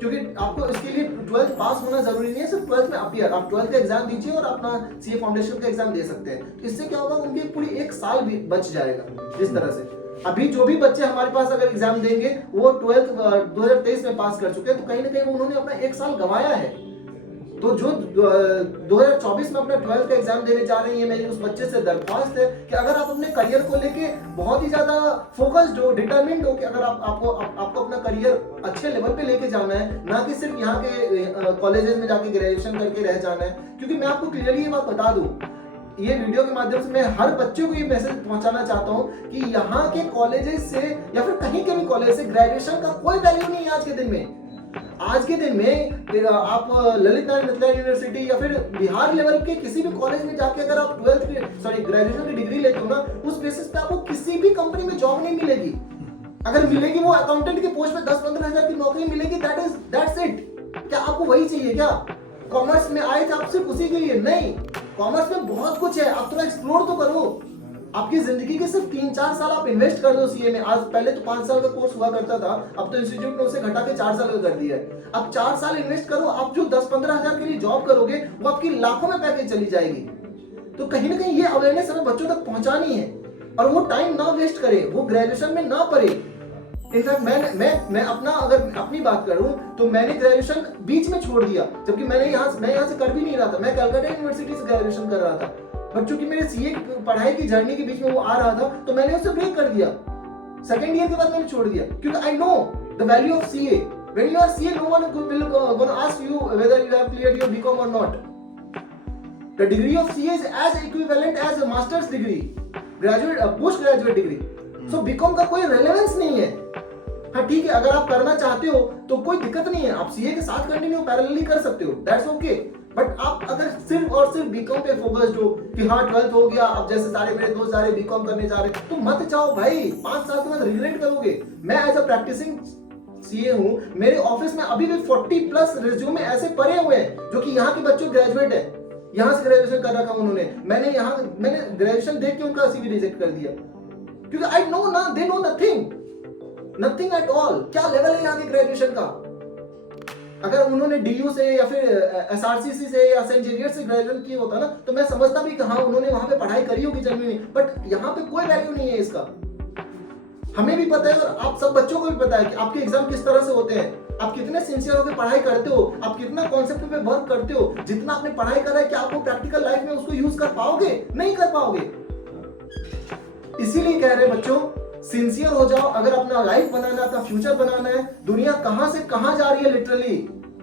क्योंकि आपको इसके लिए 12th पास होना जरूरी नहीं है, सिर्फ 12th में अपीयर, आप 12th का एग्जाम दीजिए और अपना सीए फाउंडेशन का एग्जाम दे सकते हैं। तो इससे क्या होगा, उनकी पूरी 1 साल भी बच जाएगा। जिस तरह से अभी जो भी बच्चे हमारे पास अगर एग्जाम देंगे वो 12th 2023 में पास कर चुके हैं, तो कहीं ना कहीं उन्होंने अपना 1 साल गंवाया है। तो जो 2024 में अपना 12th का एग्जाम देने जा रही है, मेरी उस बच्चे से दरख्वास्त है कि अगर आप अपने करियर को लेके बहुत ही ज्यादा फोकस्ड हो, डिटरमिन्ड हो कि अगर आपको अपना करियर अच्छे लेवल पे लेके जाना है, ना कि सिर्फ यहाँ के कॉलेजेस में जाके ग्रेजुएशन करके रह जाना है। क्योंकि मैं आपको क्लियरली ये बात बता दूं, ये वीडियो के माध्यम से मैं हर बच्चे को ये मैसेज पहुंचाना चाहता हूं कि यहाँ के कॉलेजेस से या फिर कहीं के भी कॉलेज से ग्रेजुएशन का कोई वैल्यू नहीं है आज के दिन में। आज के दिन में आप ललित नारायण मिथिला यूनिवर्सिटी या फिर बिहार लेवल के किसी भी कॉलेज में जाके अगर आप ग्रेजुएशन की डिग्री लेते हो ना, उस बेसिस पे आपको किसी भी कंपनी में जॉब नहीं मिलेगी। अगर मिलेगी वो अकाउंटेंट की पोस्ट पे 10-15 हजार की नौकरी मिलेगी, दैट्स इट। क्या आपको वही चाहिए क्या? कॉमर्स में आए थे आप सिर्फ उसी के लिए? नहीं, कॉमर्स में बहुत कुछ है, आप थोड़ा एक्सप्लोर तो करो। आपकी जिंदगी के सिर्फ 3-4 साल आप इन्वेस्ट कर दो सीए में। आज पहले तो 5 साल का कोर्स हुआ करता था, अब तो इंस्टीट्यूट ने उसे घटा के 4 साल का कर दिया है। अब 4 साल इन्वेस्ट करो, आप जो 10-15 हजार के लिए जॉब करोगे वो आपकी लाखों में पैकेज चली जाएगी। तो कहीं ना कहीं ये अवेयरनेस हमें बच्चों तक पहुंचानी है और वो टाइम ना वेस्ट करे, वो ग्रेजुएशन में ना पढ़े। इनफैक्ट मैं अपना अगर अपनी बात करूं तो मैंने ग्रेजुएशन बीच में छोड़ दिया, जबकि मैं यहाँ से कर भी नहीं रहा था। मैं कलकत्ता यूनिवर्सिटी से ग्रेजुएशन कर रहा था, बट चूंकि मेरे सीए की पढ़ाई की जर्नी के बीच में वो आ रहा था तो मैंने उसे ब्रेक कर दिया। सेकंड ईयर के बाद मैंने छोड़ दिया क्योंकि I know the value of CA. When you are CA, no one will gonna ask you whether you have cleared your BCom or not. The degree of CA is as equivalent as a master's degree, graduate, post graduate degree. So BCom का कोई relevance नहीं है. हाँ ठीक है, अगर आप करना चाहते हो तो कोई दिक्कत नहीं है, आप CA के साथ कंटिन्यू पैरेलली कर सकते हो, that's okay. बट आप अगर सिर्फ और सिर्फ बीकॉम पे फोकस्ड हो कि हाँ 12th हो गया, अब जैसे सारे मेरे दोस्त सारे बीकॉम करने जा रहे हैं, तो मत जाओ भाई, 5 साल के बाद रिग्रेट करोगे. मैं एज अ प्रैक्टिसिंग सीए हूं, मेरे ऑफिस में अभी भी 40 प्लस रिज्यूमे ऐसे पड़े हुए हैं जो कि यहाँ के बच्चों ग्रेजुएट है, यहाँ से ग्रेजुएशन कर रखा उन्होंने. मैंने ग्रेजुएशन देख के उनका सीवी रिजेक्ट कर दिया क्योंकि आई नो ना, they know nothing at all. क्या लेवल है यहाँ के ग्रेजुएशन का? अगर उन्होंने डीयू से या फिर एसआरसीसी से या सेंट जेवियर से ग्रेजुएशन किया होता ना, तो मैं समझता भी कि हाँ उन्होंने वहां पे पढ़ाई करी होगी जेन्युइनली, बट यहाँ पे कोई वैल्यू नहीं है इसका. हमें भी पता है और आप सब बच्चों को भी पता है कि आपके एग्जाम किस तरह से होते हैं, आप कितने सिंसियर होकर पढ़ाई करते हो, आप कितना कॉन्सेप्ट पे वर्क करते हो. जितना आपने पढ़ाई करा है, क्या आपको प्रैक्टिकल लाइफ में उसको यूज कर पाओगे? नहीं कर पाओगे. इसीलिए कह रहे बच्चों, सिंसियर हो जाओ. अगर अपना लाइफ बनाना है, अपना फ्यूचर बनाना है, दुनिया कहां से कहां जा रही है लिटरली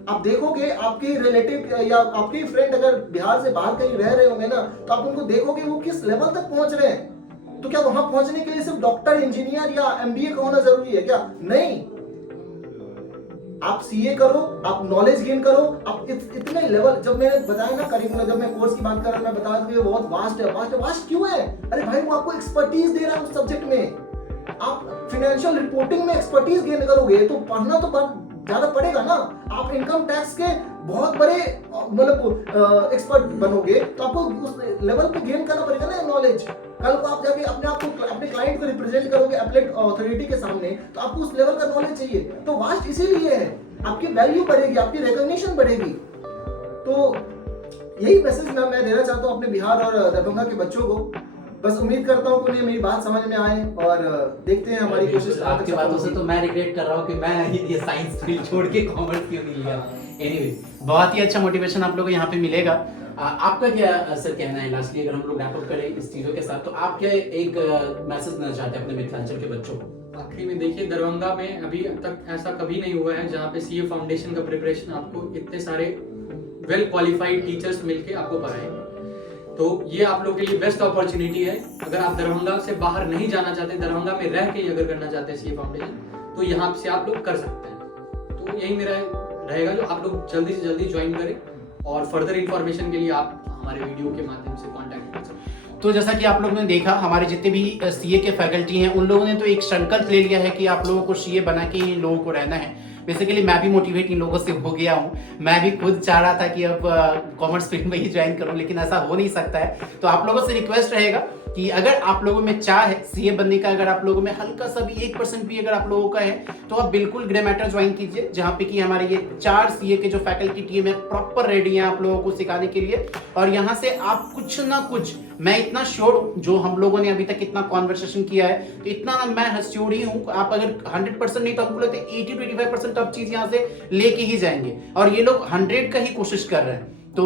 आप देखोगे. आपके रिलेटिव या आपके फ्रेंड अगर बिहार से बाहर कहीं रह रहे होंगे ना, तो आप उनको देखोगे वो किस लेवल तक पहुंच रहे हैं. तो क्या वहां पहुंचने के लिए सिर्फ डॉक्टर, इंजीनियर या एमबीए का होना जरूरी है क्या? नहीं. आप सीए करो, आप नॉलेज गेन करो, आप इतने लेवल. जब मैंने बताया ना करिकुलम, जब मैं कोर्स की बात कर रहा हूं, मैं बता दूं ये बहुत वास्ट क्यों है? अरे भाई वो आपको एक्सपर्टीज दे रहा है उस सब्जेक्ट में. आप फाइनेंशियल रिपोर्टिंग में एक्सपर्टीज गेन करोगे तो पढ़ना तो ज्यादा पड़ेगा ना. आप इनकम टैक्स के बहुत बड़े मतलब एक्सपर्ट बनोगे तो आपको उस लेवल पे गेन करना पड़ेगा ना नॉलेज. कल को आप जाके अपने क्लाइंट को रिप्रेजेंट करोगे एप्लेट अथॉरिटी के सामने, तो आपको उस लेवल का नॉलेज चाहिए. तो वास्ट इसीलिए है, आपकी वैल्यू बढ़ेगी, आपकी रिकॉग्निशन बढ़ेगी. तो यही मैसेज मैं देना चाहता हूँ अपने बिहार और दरभंगा के बच्चों को. बस उम्मीद करता हूँ कि उन्हें मेरी बात समझ में आए और देखते हैं हमारी कोशिश. आपकी बातों से तो मैं रिग्रेट कर रहा हूँ कि मैं ये साइंस फील्ड छोड़ के कॉमर्स क्यों नहीं लिया. एनीवे, बहुत ही अच्छा मोटिवेशन आप लोगों को यहाँ पे मिलेगा. आपका क्या सर कहना है लास्टली, अगर हम लोग रैप अप करें इस चीजों के साथ, तो आप क्या एक मैसेज देना चाहते हैं अपने मिथिलांचल के बच्चों को? आखिरी में देखिए, दरभंगा में अभी तक ऐसा कभी नहीं हुआ है जहाँ पे सीए फाउंडेशन का प्रिपरेशन आपको इतने सारे वेल क्वालिफाइड टीचर्स मिलके आपको पढ़ाएंगे. तो ये आप लोगों के लिए बेस्ट अपॉर्चुनिटी है. अगर आप दरभंगा से बाहर नहीं जाना चाहते, दरभंगा में रह के अगर करना चाहते हैं सीए फाउंडेशन, तो यहाँ से आप लोग कर सकते हैं. तो यही मेरा रहेगा, जो आप लोग जल्दी से जल्दी ज्वाइन करें और फर्दर इंफॉर्मेशन के लिए आप हमारे वीडियो के माध्यम से कांटेक्ट कर सकते हैं. तो जैसा कि आप लोगों ने देखा, हमारे जितने भी सीए के फैकल्टी हैं उन लोगों ने तो एक संकल्प ले लिया है कि आप लोगों को सीए बना के ही लोगों को रहना है. बेसिकली मैं भी मोटिवेट इन लोगों से हो गया हूँ. मैं भी खुद चाह रहा था कि अब कॉमर्स फील्ड में ही ज्वाइन करूँ, लेकिन ऐसा हो नहीं सकता है. तो आप लोगों से रिक्वेस्ट रहेगा कि अगर आप लोगों में चाह है सीए बनने का, अगर आप लोगों में हल्का सा भी 1% भी अगर आप लोगों का है, तो आप बिल्कुल ग्रे मैटर ज्वाइन कीजिए, जहाँ पे कि हमारे ये 4 सीए के जो फैकल्टी टीम है प्रॉपर रेडी है आप लोगों को सिखाने के लिए. और यहाँ से आप कुछ ना कुछ, मैं इतना श्योर हूँ, जो हम लोगों ने अभी तक इतना कॉन्वर्सेशन किया है, तो इतना मैं श्योर ही हूँ, आप अगर 100% नहीं तो हमको लगता है 80-85% आप चीज यहाँ से लेके ही जाएंगे. और ये लोग 100 का ही कोशिश कर रहे हैं. तो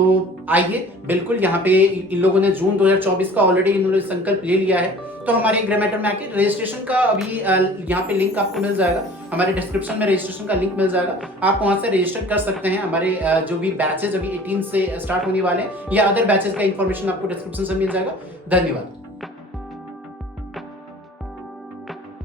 आइए, बिल्कुल यहाँ पे इन लोगों ने जून 2024 का ऑलरेडी इन्होंने संकल्प ले लिया है. तो हमारे ग्रे मैटर में आके रजिस्ट्रेशन का अभी यहाँ पे लिंक आपको मिल जाएगा, हमारे डिस्क्रिप्शन में रजिस्ट्रेशन का लिंक मिल जाएगा. आप वहाँ से रजिस्टर कर सकते हैं. हमारे जो भी बैचेज अभी 18 से स्टार्ट होने वाले हैं या अदर बैचेज का इंफॉर्मेशन आपको डिस्क्रिप्शन से मिल जाएगा. धन्यवाद.